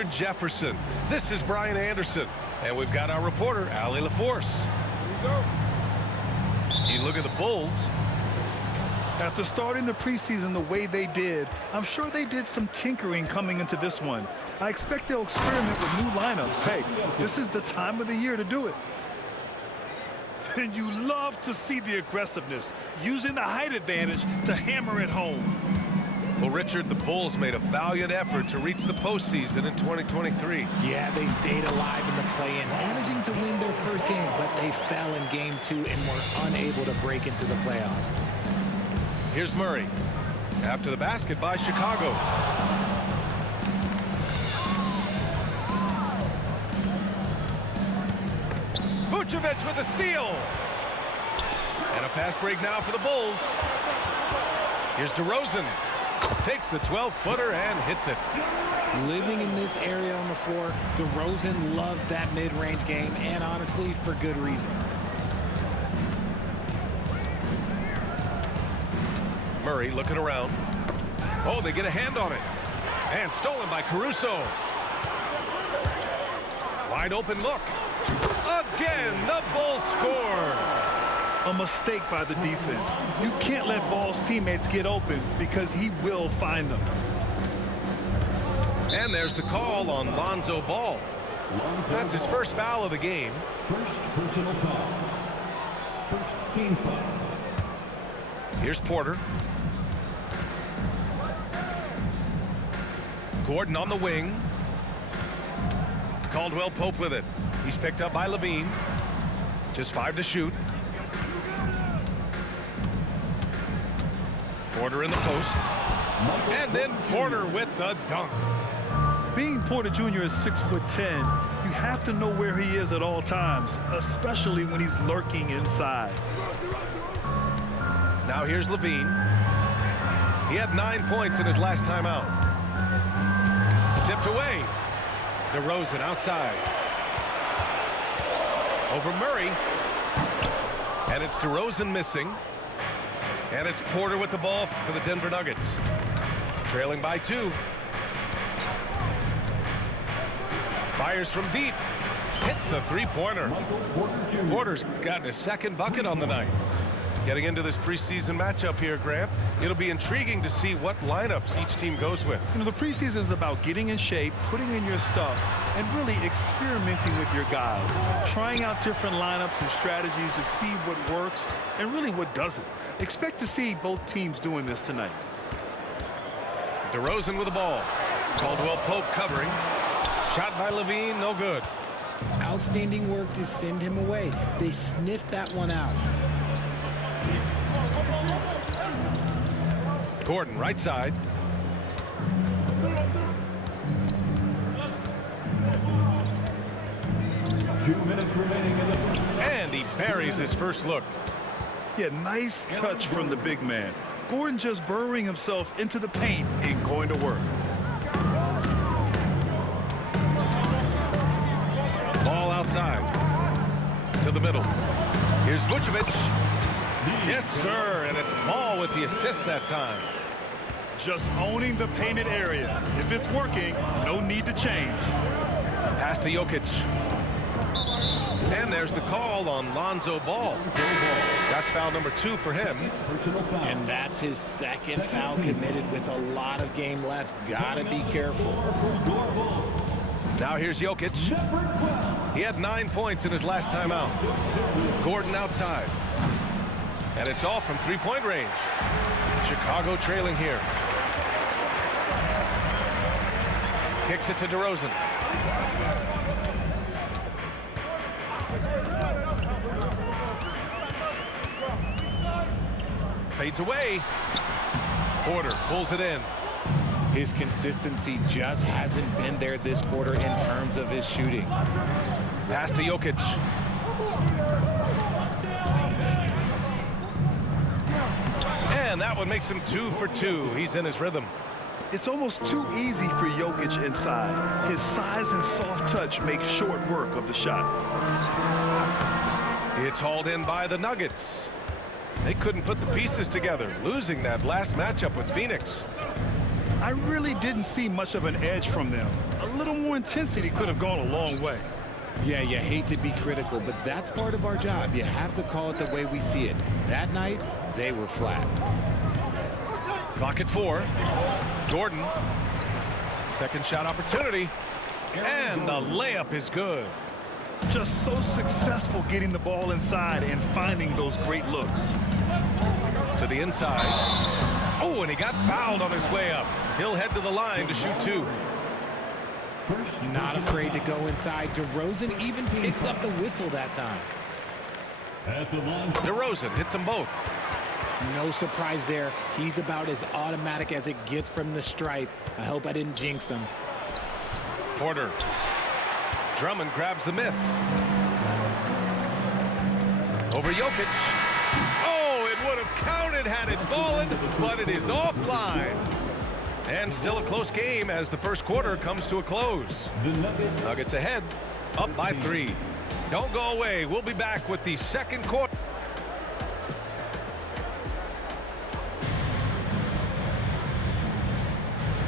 Richard Jefferson. This is Brian Anderson. And we've got our reporter, Allie LaForce. Here we go. You look at the Bulls. After starting the preseason the way they did, I'm sure they did some tinkering coming into this one. I expect they'll experiment with new lineups. Hey, this is the time of the year to do it. And you love to see the aggressiveness, using the height advantage to hammer it home. Well, Richard, the Bulls made a valiant effort to reach the postseason in 2023. Yeah, they stayed alive in the play-in, managing to win their first game, but they fell in game 2 and were unable to break into the playoffs. Here's Murray. After the basket by Chicago. Vucevic with a steal. And a fast break now for the Bulls. Here's DeRozan. Takes the 12-footer and hits it. Living in this area on the floor, DeRozan loves that mid-range game, and honestly, for good reason. Murray looking around. Oh, they get a hand on it. And stolen by Caruso. Wide open look. Again, the Bulls score. A mistake by the defense. You can't let Ball's teammates get open because he will find them. And there's the call on Lonzo Ball. That's his first foul of the game. First personal foul. First team foul. Here's Porter. Gordon on the wing. Caldwell Pope with it. He's picked up by Levine. Just 5 to shoot. Porter in the post. And then Porter with the dunk. Being Porter Jr. is 6'10", you have to know where he is at all times, especially when he's lurking inside. Now here's Levine. He had 9 points in his last time out. Tipped away. DeRozan outside. Over Murray. And it's DeRozan missing. And it's Porter with the ball for the Denver Nuggets. Trailing by 2. Fires from deep. Hits the three-pointer. Porter's gotten his second bucket on the night. Getting into this preseason matchup here, Grant, it'll be intriguing to see what lineups each team goes with. You know, the preseason is about getting in shape, putting in your stuff, and really experimenting with your guys. Trying out different lineups and strategies to see what works and really what doesn't. Expect to see both teams doing this tonight. DeRozan with the ball. Caldwell Pope covering. Shot by Levine, no good. Outstanding work to send him away. They sniffed that one out. Gordon, right side. Two minutes remaining in the first. And he buries his first look. Yeah, nice touch from the big man. Gordon just burrowing himself into the paint and going to work. Ball outside. To the middle. Here's Vucevic. Yes, sir, and it's Ball with the assist that time. Just owning the painted area. If it's working, no need to change. Pass to Jokic. And there's the call on Lonzo Ball. That's foul number 2 for him. And that's his second foul committed with a lot of game left. Gotta be careful. Now here's Jokic. He had 9 points in his last time out. Gordon outside. And it's all from three-point range. Chicago trailing here. Kicks it to DeRozan. Fades away. Porter pulls it in. His consistency just hasn't been there this quarter in terms of his shooting. Pass to Jokic. And that one makes him 2 for 2. He's in his rhythm. It's almost too easy for Jokic inside. His size and soft touch make short work of the shot. It's hauled in by the Nuggets. They couldn't put the pieces together, losing that last matchup with Phoenix. I really didn't see much of an edge from them. A little more intensity could have gone a long way. Yeah, you hate to be critical, but that's part of our job. You have to call it the way we see it. That night, they were flat. Clock at 4. Gordon. Second shot opportunity. And the layup is good. Just so successful getting the ball inside and finding those great looks. To the inside. Oh, and he got fouled on his way up. He'll head to the line to shoot 2. Not afraid to go inside. DeRozan even picks up the whistle that time. DeRozan hits them both. No surprise there. He's about as automatic as it gets from the stripe. I hope I didn't jinx him. Porter. Drummond grabs the miss. Over Jokic. Oh, it would have counted had it fallen, but it is offline. And still a close game as the first quarter comes to a close. Nuggets ahead, up by 3. Don't go away. We'll be back with the second quarter.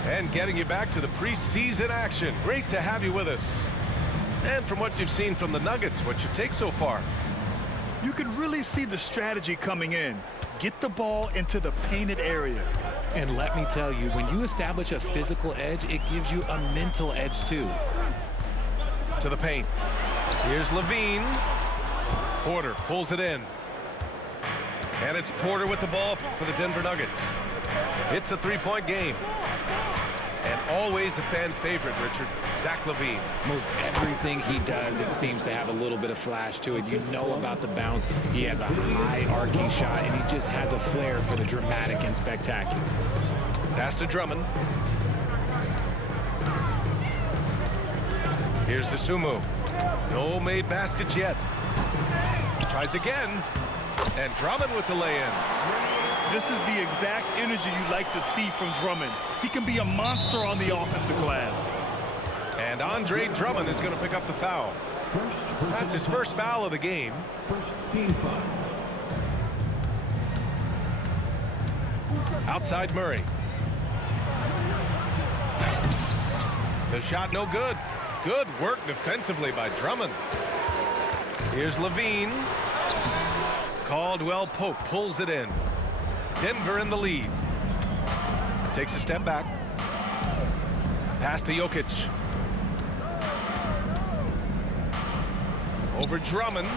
And getting you back to the preseason action. Great to have you with us. And from what you've seen from the Nuggets, what's your take so far? You can really see the strategy coming in. Get the ball into the painted area. And let me tell you, when you establish a physical edge, it gives you a mental edge too. To the paint. Here's Levine. Porter pulls it in. And it's Porter with the ball for the Denver Nuggets. It's a 3-point game. And always a fan favorite, Richard, Zach LaVine. Most everything he does, it seems to have a little bit of flash to it. You know about the bounce. He has a high arcing shot, and he just has a flair for the dramatic and spectacular. Pass to Drummond. Here's DeSumo. No made baskets yet. Tries again. And Drummond with the lay-in. This is the exact energy you like to see from Drummond. He can be a monster on the offensive glass. And Andre Drummond is going to pick up the foul. That's his first foul of the game. First team foul. Outside Murray. The shot no good. Good work defensively by Drummond. Here's Levine. Caldwell Pope pulls it in. Denver in the lead. Takes a step back. Pass to Jokic. Over Drummond.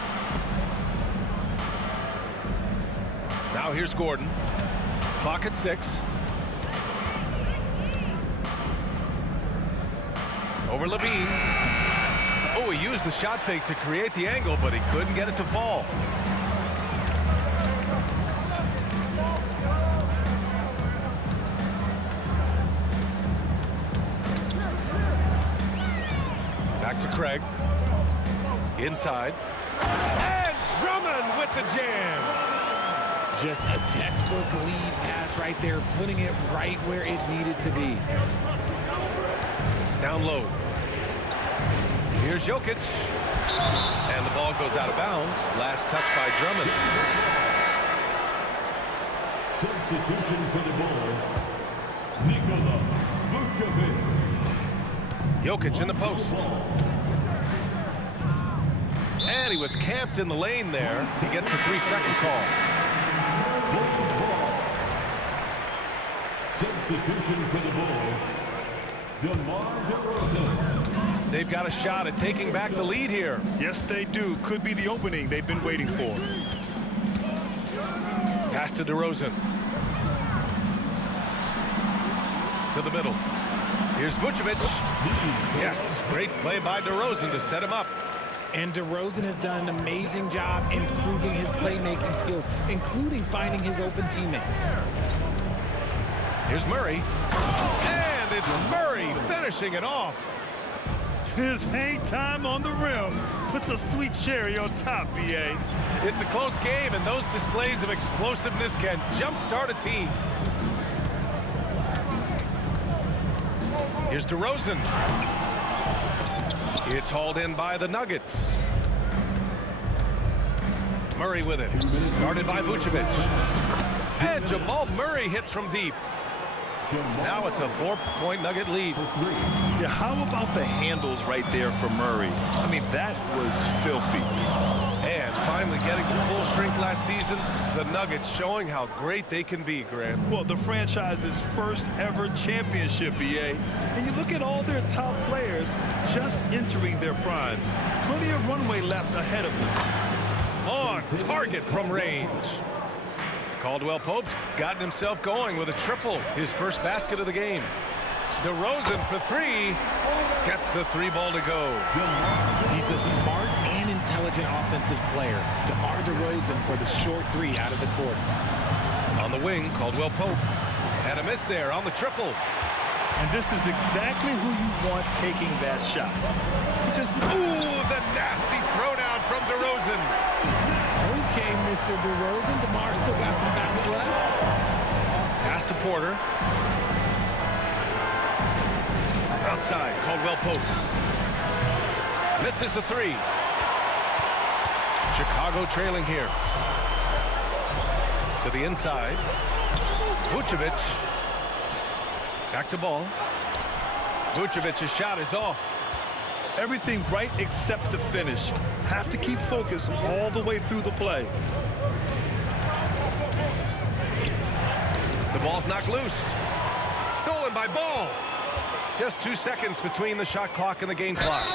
Now here's Gordon. Clock at 6. Over Levine. Oh, he used the shot fake to create the angle, but he couldn't get it to fall. Back to Craig. Inside. And Drummond with the jam. Just a textbook lead pass right there, putting it right where it needed to be. Down low. Here's Jokic. And the ball goes out of bounds. Last touch by Drummond. Substitution for the Bulls. Nikola Vucevic. Jokic in the post. And he was camped in the lane there. He gets a 3-second call. Substitution for the Bulls. DeMar DeRozan. They've got a shot at taking back the lead here. Yes, they do. Could be the opening they've been waiting for. Pass to DeRozan. To the middle. Here's Vucevic. Yes, great play by DeRozan to set him up. And DeRozan has done an amazing job improving his playmaking skills, including finding his open teammates. Here's Murray. And it's Murray finishing it off. His hang time on the rim puts a sweet cherry on top, B.A. It's a close game, and those displays of explosiveness can jumpstart a team. Here's DeRozan. It's hauled in by the Nuggets. Murray with it. Guarded by Vucevic. And Jamal Murray hits from deep. Now it's a 4-point Nugget lead. Yeah, how about the handles right there for Murray? I mean, that was filthy. And finally getting the full strength last season, the Nuggets showing how great they can be, Grant. Well, the franchise's first ever championship, BA. And you look at all their top players just entering their primes. Plenty of runway left ahead of them. On target from range. Caldwell Pope's gotten himself going with a triple, his first basket of the game. DeRozan for three, gets the three ball to go. He's a smart and intelligent offensive player. DeMar DeRozan for the short three out of the court. On the wing, Caldwell Pope. And a miss there on the triple. And this is exactly who you want taking that shot. Ooh, the nasty throwdown from DeRozan. Okay, Mr. DeRozan. DeMar still got some bounce left. Pass to Porter. Outside, Caldwell Pope. Misses the three. Chicago trailing here. To the inside. Vucevic. Back to ball. Vucevic's shot is off. Everything right except the finish. Have to keep focus all the way through the play. The ball's knocked loose. Stolen by Ball. Just 2 seconds between the shot clock and the game clock.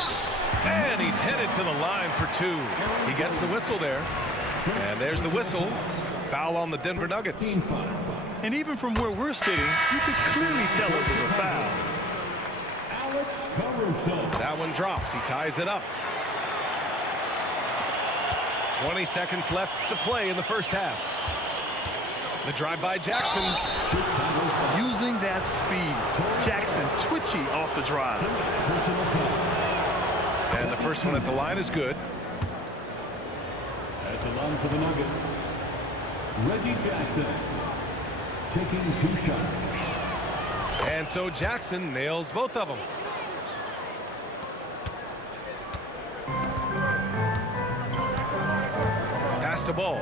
And he's headed to the line for two. He gets the whistle there. And there's the whistle. Foul on the Denver Nuggets. And even from where we're sitting, you could clearly tell it was a foul. That one drops. He ties it up. 20 seconds left to play in the first half. The drive by Jackson. Using that speed. Jackson twitchy off the drive. And the first one at the line is good. At the line for the Nuggets, Reggie Jackson taking 2 shots. And so Jackson nails both of them. Pass to Ball.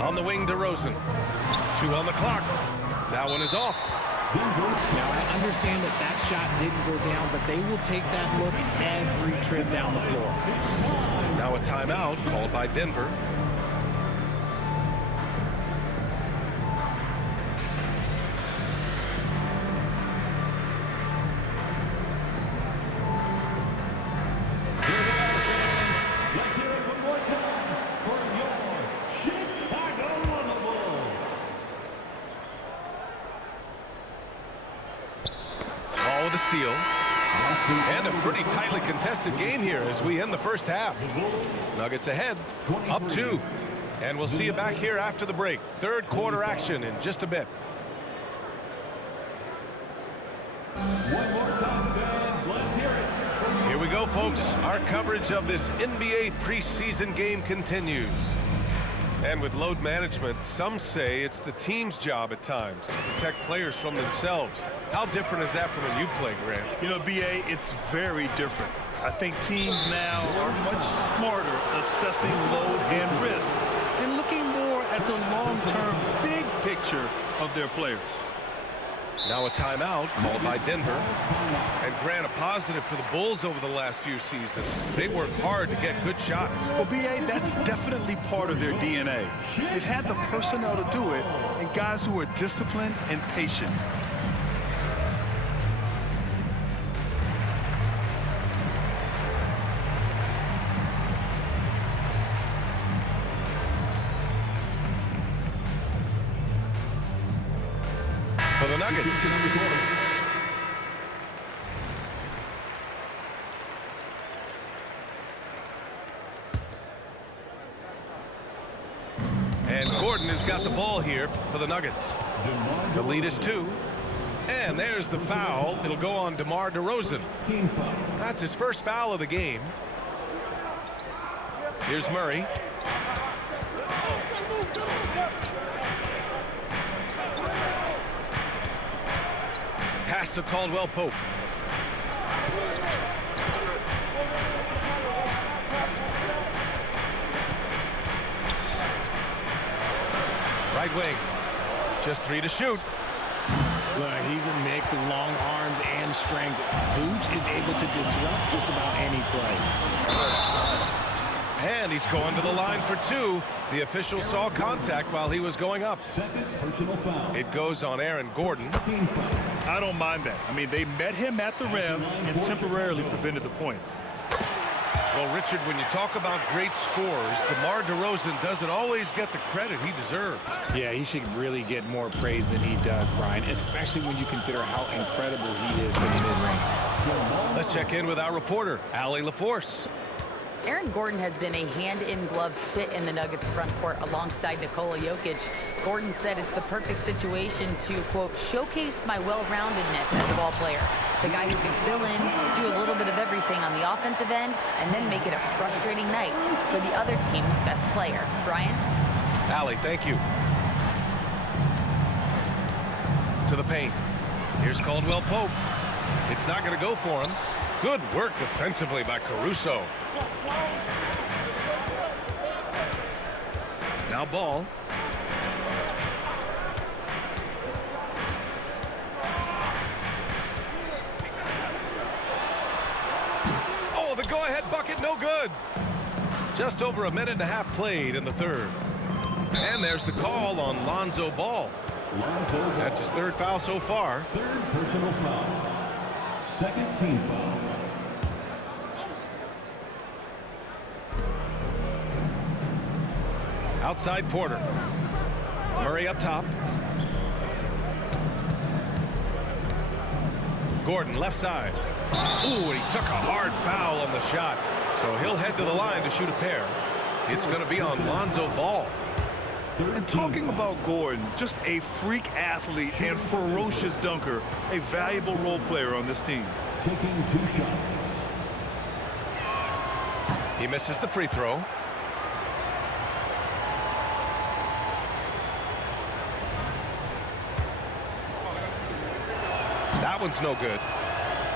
On the wing, DeRozan. 2 on the clock. That one is off. Now, I understand that that shot didn't go down, but they will take that look every trip down the floor. Now a timeout called by Denver. Let's hear it one more time for your Chicago Bulls. Ball with a steal. And a pretty tightly contested game here as we end the first half. Nuggets ahead, up 2. And we'll see you back here after the break. Third quarter action in just a bit. One more time, fans. Let's hear it. Here we go, folks. Our coverage of this NBA preseason game continues. And with load management, some say it's the team's job at times to protect players from themselves. How different is that from when you play, Grant? You know, BA, it's very different. I think teams now are much smarter assessing load and risk and looking more at the long-term big picture of their players. Now a timeout called by Denver. And Grant, a positive for the Bulls over the last few seasons. They work hard to get good shots. Well, BA, that's definitely part of their DNA. They've had the personnel to do it and guys who are disciplined and patient. For the Nuggets. And Gordon has got the ball here for the Nuggets. The lead is 2. And there's the foul. It'll go on DeMar DeRozan. That's his first foul of the game. Here's Murray. Pass to Caldwell Pope. Right wing. Just 3 to shoot. Look, he's a mix of long arms and strength. Vooch is able to disrupt just about any play. And he's going to the line for 2. The official saw contact while he was going up. Second personal foul. It goes on Aaron Gordon. Team foul. I don't mind that. I mean, they met him at the rim and temporarily prevented the points. Well, Richard, when you talk about great scores, DeMar DeRozan doesn't always get the credit he deserves. Yeah, he should really get more praise than he does, Brian, especially when you consider how incredible he is for the mid-range. Let's check in with our reporter, Allie LaForce. Aaron Gordon has been a hand-in-glove fit in the Nuggets front court alongside Nikola Jokic. Gordon said it's the perfect situation to, quote, showcase my well-roundedness as a ball player. The guy who can fill in, do a little bit of everything on the offensive end, and then make it a frustrating night for the other team's best player. Brian? Allie, thank you. To the paint. Here's Caldwell Pope. It's not going to go for him. Good work defensively by Caruso. Now Ball. Oh, the go-ahead bucket, no good. Just over 1.5 minutes played in the third. And there's the call on Lonzo Ball. That's his 3rd foul so far. 3rd personal foul. 2nd team foul. Outside Porter. Murray up top. Gordon left side. Ooh, and he took a hard foul on the shot. So he'll head to the line to shoot a pair. It's going to be on Lonzo Ball. And talking about Gordon, just a freak athlete and ferocious dunker, a valuable role player on this team. Taking 2 shots. He misses the free throw. That one's no good.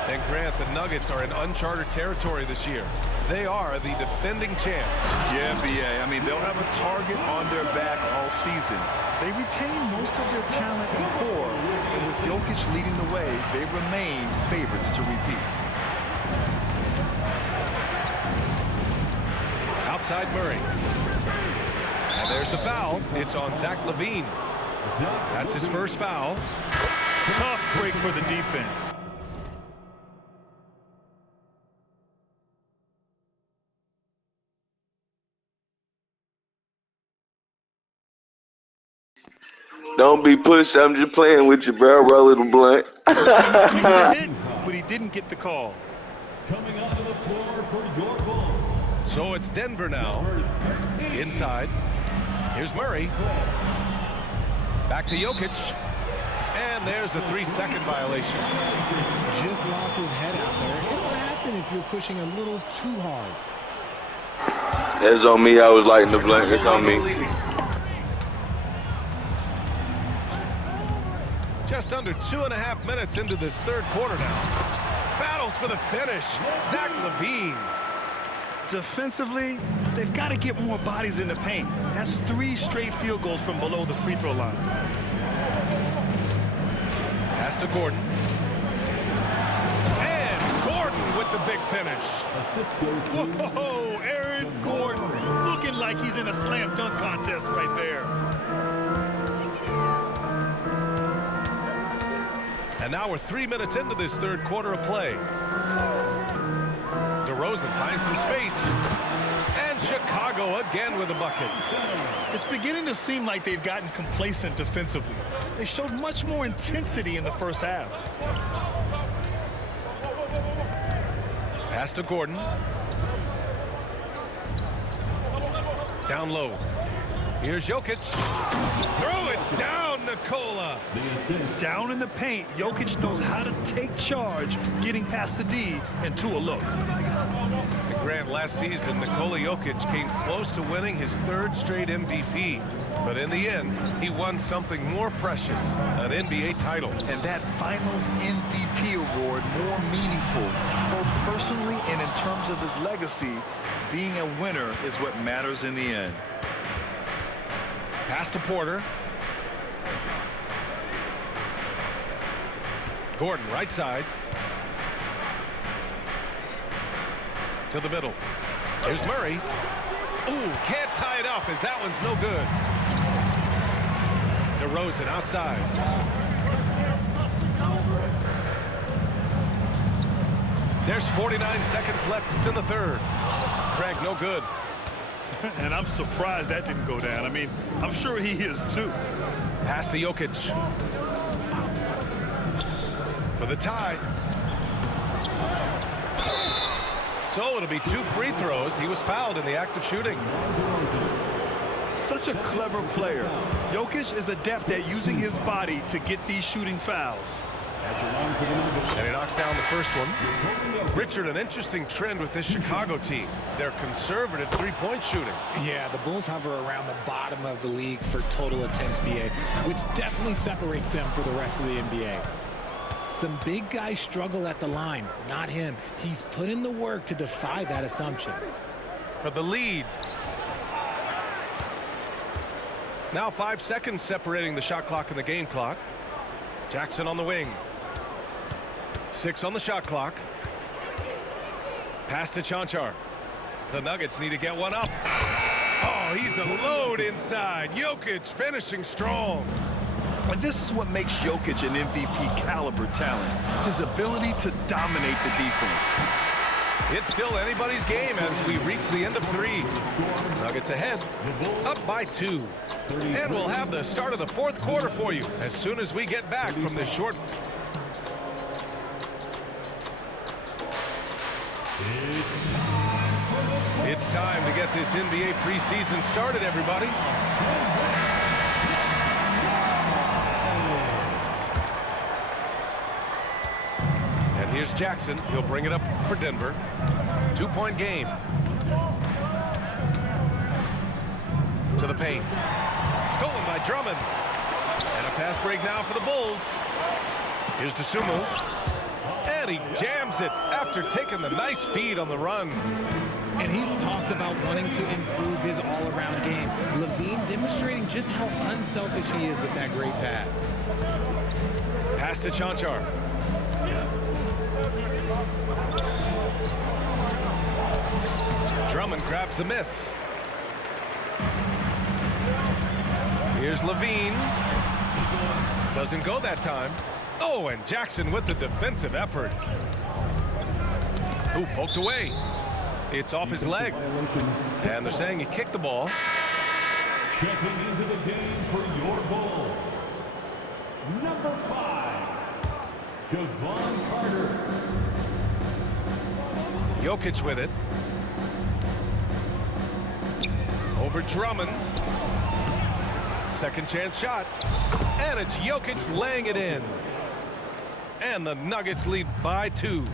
And Grant, the Nuggets are in uncharted territory this year. They are the defending champs. Yeah, B.A. I mean, they'll have a target on their back all season. They retain most of their talent and core, and with Jokic leading the way, they remain favorites to repeat. Outside Murray. And there's the foul. It's on Zach LaVine. That's his 1st foul. Tough break for the defense. Don't be pushed. I'm just playing with you, bro. Roll it blunt. But he didn't get the call. Coming onto the floor for your ball. So it's Denver now. Inside. Here's Murray. Back to Jokic. And there's a 3-second violation. Just lost his head out there. It'll happen if you're pushing a little too hard. That's on me. I was lighting the blunt. It's on me. Just under 2.5 minutes into this 3rd quarter now. Battles for the finish. Zach LaVine. Defensively, they've got to get more bodies in the paint. That's 3 straight field goals from below the free throw line. Pass to Gordon. And Gordon with the big finish. Whoa, Aaron Gordon looking like he's in a slam dunk contest right there. And now we're 3 minutes into this 3rd quarter of play. DeRozan finds some space. And Chicago again with a bucket. It's beginning to seem like they've gotten complacent defensively. They showed much more intensity in the 1st half. Pass to Gordon. Down low. Here's Jokic. Throw it down, Nikola. Down in the paint, Jokic knows how to take charge, getting past the D and to a look. And Grant, last season, Nikola Jokic came close to winning his 3rd straight MVP. But in the end, he won something more precious, an NBA title. And that Finals MVP award more meaningful, both personally and in terms of his legacy. Being a winner is what matters in the end. Pass to Porter. Gordon, right side. To the middle. Here's Murray. Ooh, can't tie it up as that one's no good. DeRozan outside. There's 49 seconds left in the third. Craig, no good. And I'm surprised that didn't go down. I mean, I'm sure he is too. Pass to Jokic. For the tie. So it'll be 2 free throws. He was fouled in the act of shooting. Such a clever player. Jokic is adept at using his body to get these shooting fouls. And he knocks down the first one. Richard, an interesting trend with this Chicago team. They're conservative three-point shooting. Yeah, the Bulls hover around the bottom of the league for total attempts BA, which definitely separates them for the rest of the NBA. Some big guys struggle at the line, not him. He's put in the work to defy that assumption. For the lead. Now 5 seconds separating the shot clock and the game clock. Jackson on the wing. 6 on the shot clock. Pass to Chanchar. The Nuggets need to get one up. Oh, he's a load inside. Jokic finishing strong. And this is what makes Jokic an MVP caliber talent. His ability to dominate the defense. It's still anybody's game as we reach the end of 3. Nuggets ahead, up by 2. And we'll have the start of the 4th quarter for you as soon as we get back from this short. It's time to get this NBA preseason started, everybody. And here's Jackson. He'll bring it up for Denver. 2-point game. To the paint. Stolen by Drummond. And a fast break now for the Bulls. Here's Dosunmu. And he jams it after taking the nice feed on the run. And he's talked about wanting to improve his all-around game. Levine demonstrating just how unselfish he is with that great pass. Pass to Chanchar. Drummond grabs the miss. Here's Levine. Doesn't go that time. Oh, and Jackson with the defensive effort. Ooh, poked away. It's off his leg. And they're saying he kicked the ball. Checking into the game for your Bulls, number 5, Javon Carter. Jokic with it. Over Drummond. Second chance shot. And it's Jokic laying it in. And the Nuggets lead by 2.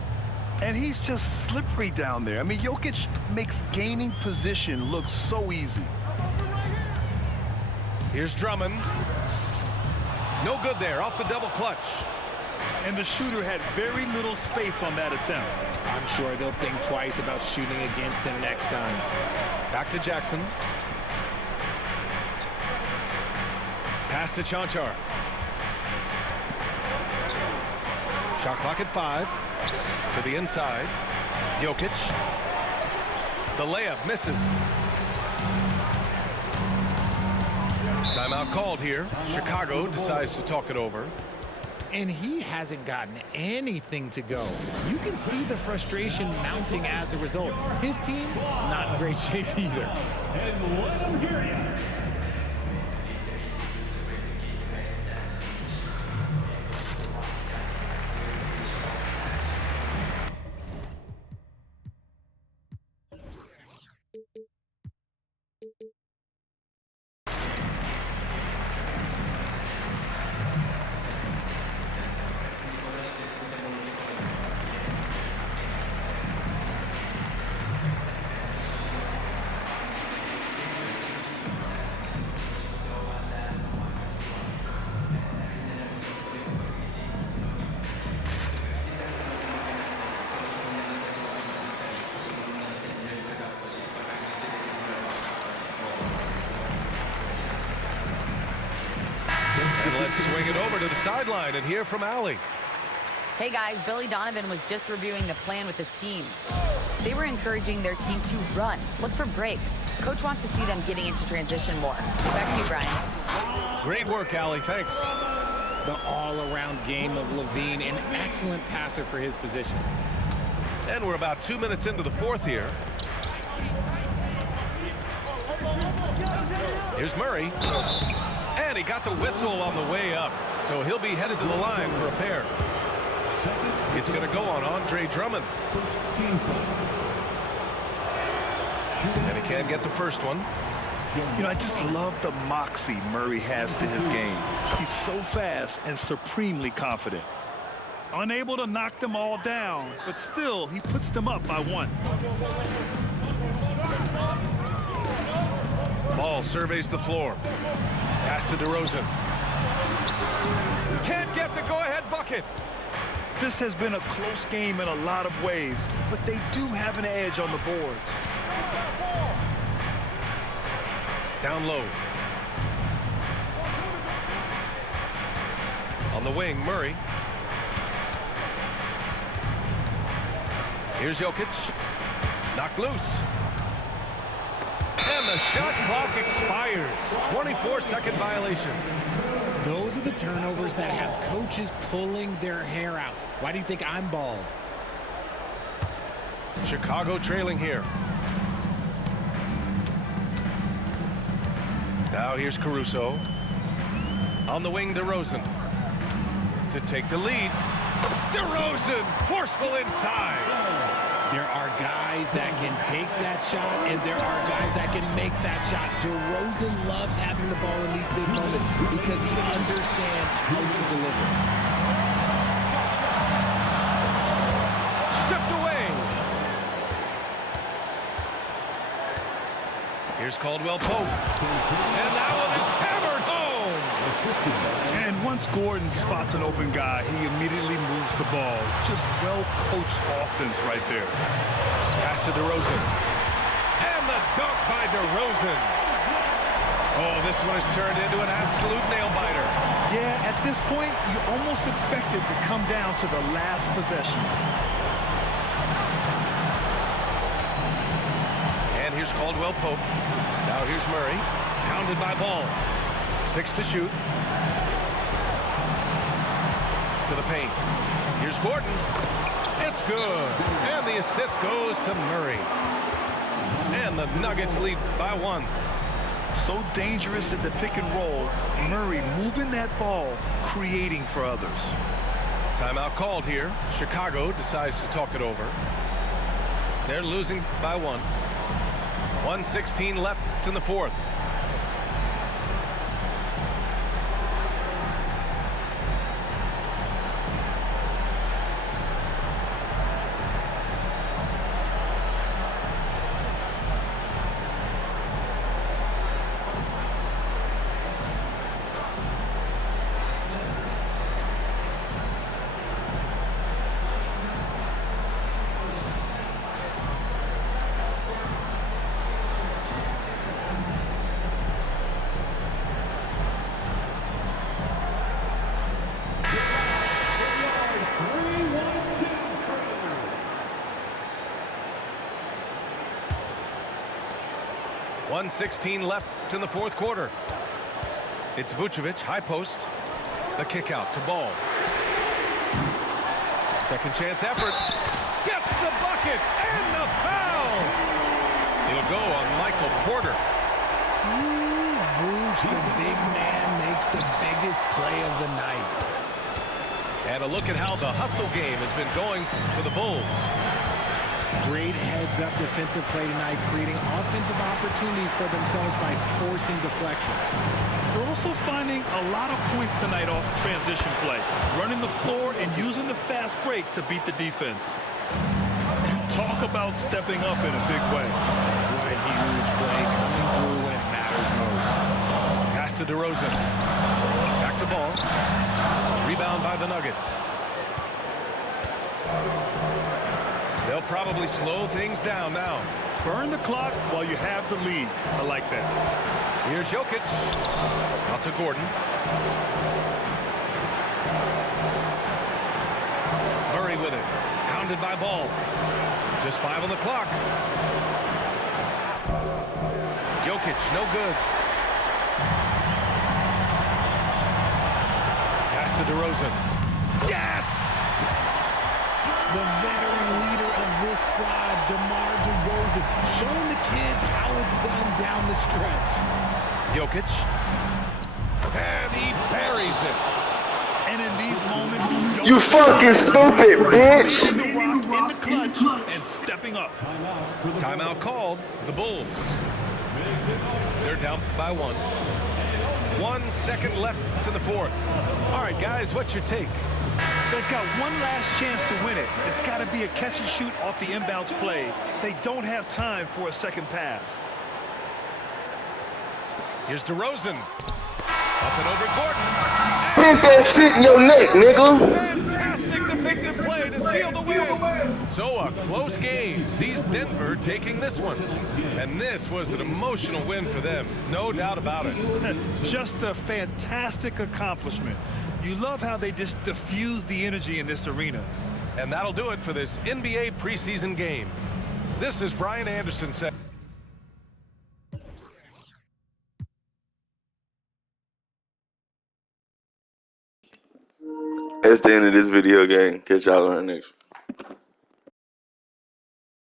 And he's just slippery down there. I mean, Jokic makes gaining position look so easy. Here's Drummond. No good there, off the double clutch. And the shooter had very little space on that attempt. I'm sure they'll think twice about shooting against him next time. Back to Jackson. Pass to Chanchar. Shot clock at 5. To the inside. Jokic. The layup misses. Timeout called here. Chicago decides to talk it over. And he hasn't gotten anything to go. You can see the frustration mounting as a result. His team, not in great shape either. And let them hear you. over to the sideline and hear from Allie. Hey guys, Billy Donovan was just reviewing the plan with his team. They were encouraging their team to run, look for breaks. Coach wants to see them getting into transition more. Back to you, Brian. Great work, Allie. Thanks. The all-around game of Levine, an excellent passer for his position. And we're about 2 minutes into the fourth here. Here's Murray. And he got the whistle on the way up. So he'll be headed to the line for a pair. It's going to go on Andre Drummond. And he can't get the first one. You know, I just love the moxie Murray has to his game. He's so fast and supremely confident. Unable to knock them all down, but still, he puts them up by 1. Ball surveys the floor. Pass to DeRozan. Can't get the go-ahead bucket. This has been a close game in a lot of ways, but they do have an edge on the boards. Down low. On the wing, Murray. Here's Jokic. Knocked loose. And the shot clock expires. 24-second violation. Those are the turnovers that have coaches pulling their hair out. Why do you think I'm bald? Chicago trailing here. Now here's Caruso. On the wing, DeRozan. To take the lead. DeRozan, forceful inside. There are guys that can take that shot, and there are guys that can make that shot. DeRozan loves having the ball in these big moments because he understands how to deliver. Stripped away. Here's Caldwell Pope. And that one is hammered home. And once Gordon spots an open guy, he immediately moves the ball. Just well-coached offense right there. Pass to DeRozan. And the dunk by DeRozan. Oh, this one has turned into an absolute nail-biter. Yeah, at this point, you almost expect it to come down to the last possession. And here's Caldwell Pope. Now here's Murray. Pounded by Ball. 6 to shoot. To the paint. Here's Gordon. It's good. And the assist goes to Murray. And the Nuggets lead by 1. So dangerous in the pick and roll. Murray moving that ball, creating for others. Timeout called here. Chicago decides to talk it over. They're losing by 1. 1:16 left in the fourth. .16 left in the fourth quarter. It's Vucevic, high post. The kick out to Ball. Second chance effort. Gets the bucket and the foul. It'll go on Michael Porter. Vooch, the big man, makes the biggest play of the night. And a look at how the hustle game has been going for the Bulls. Great heads-up defensive play tonight, creating offensive opportunities for themselves by forcing deflections. They're also finding a lot of points tonight off transition play, running the floor and using the fast break to beat the defense. And talk about stepping up in a big way. What a huge play, coming through when it matters most. Pass to DeRozan. Back to Ball. Rebound by the Nuggets. They'll probably slow things down now. Burn the clock while you have the lead. I like that. Here's Jokic. Out to Gordon. Surrounded by ball. Just 5 on the clock. Jokic, no good. Pass to DeRozan. Yes! The veteran leader of this squad, DeMar DeRozan, showing the kids how it's done down the stretch. Jokic. And he buries it. And in these moments, You fucking stupid, bitch. the rock in the clutch and stepping up. Timeout called. The Bulls. They're down by 1. 1 second left to the 4th. All right, guys, what's your take? They've got one last chance to win it. It's got to be a catch and shoot off the inbounds play. They don't have time for a second pass. Here's DeRozan. Up and over Gordon. Put that shit in your neck, nigga. Fantastic defensive play to seal the win. So a close game sees Denver taking this one. And this was an emotional win for them. No doubt about it. Just a fantastic accomplishment. You love how they just diffuse the energy in this arena. And that'll do it for this NBA preseason game. This is Brian Anderson saying. That's the end of this video game. Catch y'all on the next one.